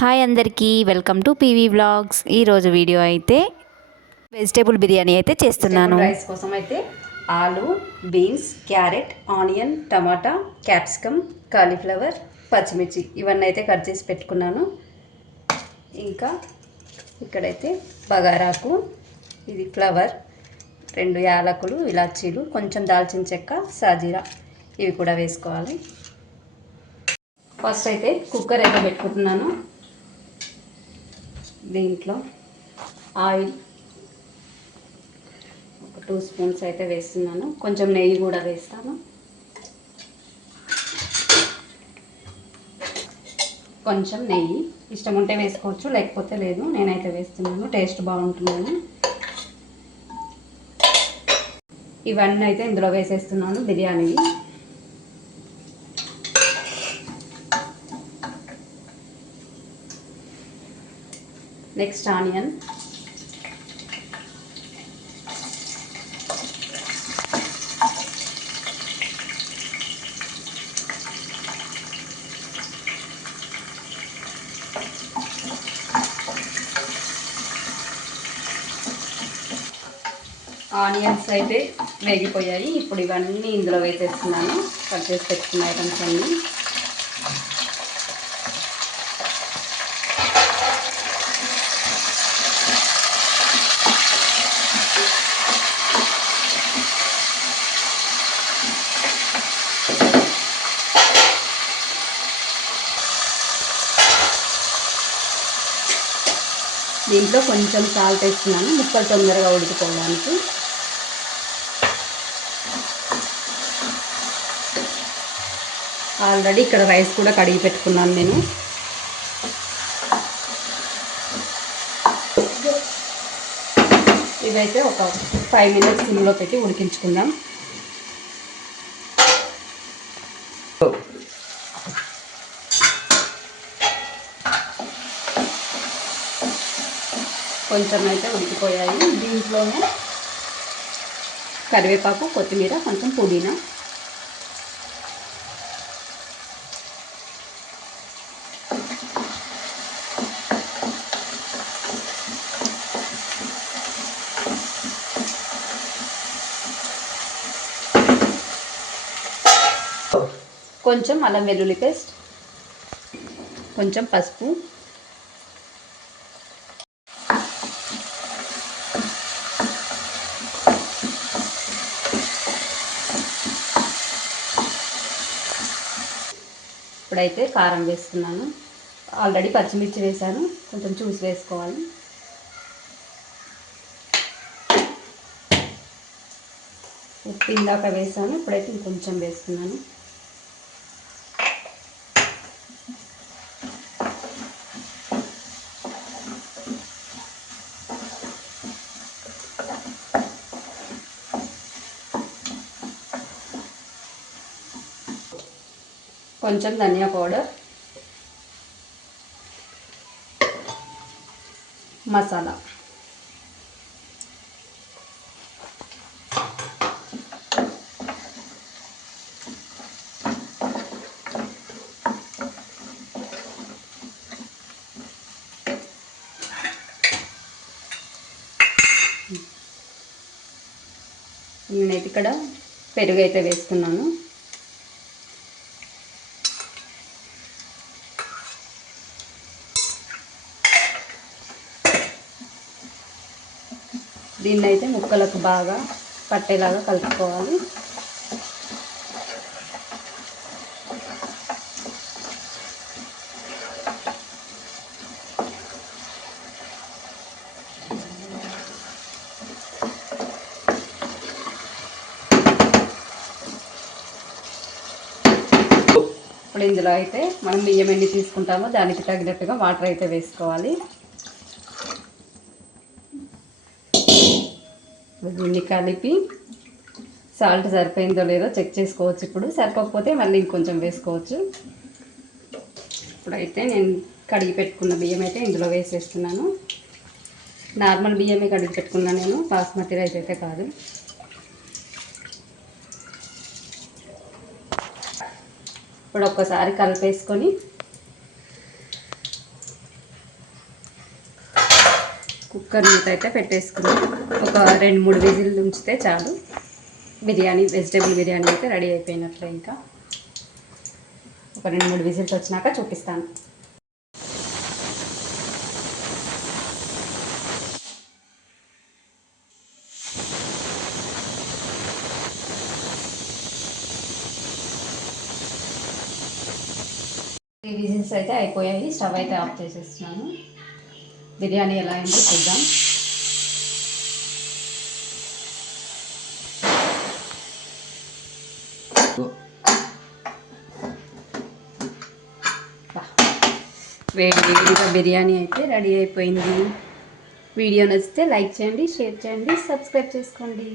Hi అందరికీ, welcome to PV vlogs. ఈరోజు video అయితే వెజిటేబుల్ బిర్యానీ అయితే చేస్తున్నాను. రైస్ కోసం అయితే ఆలు, బీన్స్, క్యారెట్, ఆనియన్, టమాటా, క్యాప్సికమ్, కాలీఫ్లవర్, పచ్చిమిర్చి ఇవన్నీ అయితే కట్ చేసి పెట్టుకున్నాను. ఇంకా ఇక్కడైతే బగారాకు, ఇది ఫ్లవర్, 2 యాలకులు, ఇలాచీలు, కొంచెం దాల్చిన చెక్క, సాజీరా ఇవి కూడా వేసుకోవాలి. ఫస్ట్ అయితే కుక్కర్ అయితే పెట్టుకుంటున్నాను. దీంట్లో ఆయిల్ ఒక 2 స్పూన్స్ అయితే వేస్తున్నాను. కొంచెం నెయ్యి కూడా వేస్తాను. కొంచెం నెయ్యి ఇష్టం ఉంటే వేసుకోవచ్చు, లేకపోతే లేదు. నేనైతే వేస్తున్నాను, టేస్ట్ బాగుంటుందని. ఇవన్నీ అయితే ఇందులో వేసేస్తున్నాను బిర్యానీ. నెక్స్ట్ ఆనియన్, ఆనియన్స్ అయితే వేగిపోయాయి. ఇప్పుడు ఇవన్నీ ఇందులో వేసేస్తున్నాను, కట్ చేసి పెట్టుకున్న ఐటమ్స్ అన్నీ. దీంట్లో కొంచెం సాల్ట్ వేస్తున్నాను, ముక్కలు తొందరగా ఉడికిపోవడానికి. ఆల్రెడీ ఇక్కడ రైస్ కూడా కడిగి పెట్టుకున్నాను నేను. ఇవైతే ఒక 5 మినిట్స్ సిమ్లో పెట్టి ఉడికించుకుందాం. కొంచెం అయితే ఉడికిపోయాయి. దీంట్లోనే కరివేపాకు, కొత్తిమీర, కొంచెం పుదీనా, కొంచెం అల్లం వెల్లుల్లి పేస్ట్, కొంచెం పసుపు, ఇప్పుడైతే కారం వేస్తున్నాను. ఆల్రెడీ పచ్చిమిర్చి వేసాను, కొంచెం చూసి వేసుకోవాలి. ఉప్పు ఇందాక వేసాను, ఇప్పుడైతే ఇంకొంచెం వేస్తున్నాను. కొంచెం ధనియా పౌడర్, మసాలా, నేనైతే ఇక్కడ పెరుగు అయితే వేస్తున్నాను. దీన్ని అయితే ముక్కలకు బాగా పట్టేలాగా కలుపుకోవాలి. ఇప్పుడు ఇందులో అయితే మనం బియ్యం ఎన్ని తీసుకుంటామో దానికి తగినట్టుగా వాటర్ అయితే వేసుకోవాలి. దీన్ని కలిపి సాల్ట్ సరిపోయిందో లేదో చెక్ చేసుకోవచ్చు. ఇప్పుడు సరిపోకపోతే మళ్ళీ ఇంకొంచెం వేసుకోవచ్చు. ఇప్పుడైతే నేను కడిగి పెట్టుకున్న బియ్యం అయితే ఇందులో వేసేస్తున్నాను. నార్మల్ బియ్యమే కడిగి పెట్టుకున్నాను నేను, బాస్మతి రైస్ అయితే కాదు. ఇప్పుడు ఒక్కసారి కలిపేసుకొని కుక్కర్ మూత అయితే పెట్టేసుకున్నాం. ఒక 2-3 విజిల్ ఉంచితే చాలు. బిర్యానీ, వెజిటేబుల్ బిర్యానీ అయితే రెడీ అయిపోయినట్లే. ఇంకా ఒక 2-3 విజిల్స్ వచ్చినాక చూపిస్తాను. ఈ విజిల్స్ అయితే అయిపోయాయి. స్టవ్ అయితే ఆఫ్ చేసేస్తున్నాను. బిర్యానీ ఎలా అయిందో చూద్దాం. వేడిగా బిర్యానీ అయితే రెడీ అయిపోయింది. వీడియో నచ్చితే లైక్ చేయండి, షేర్ చేయండి, సబ్స్క్రైబ్ చేసుకోండి.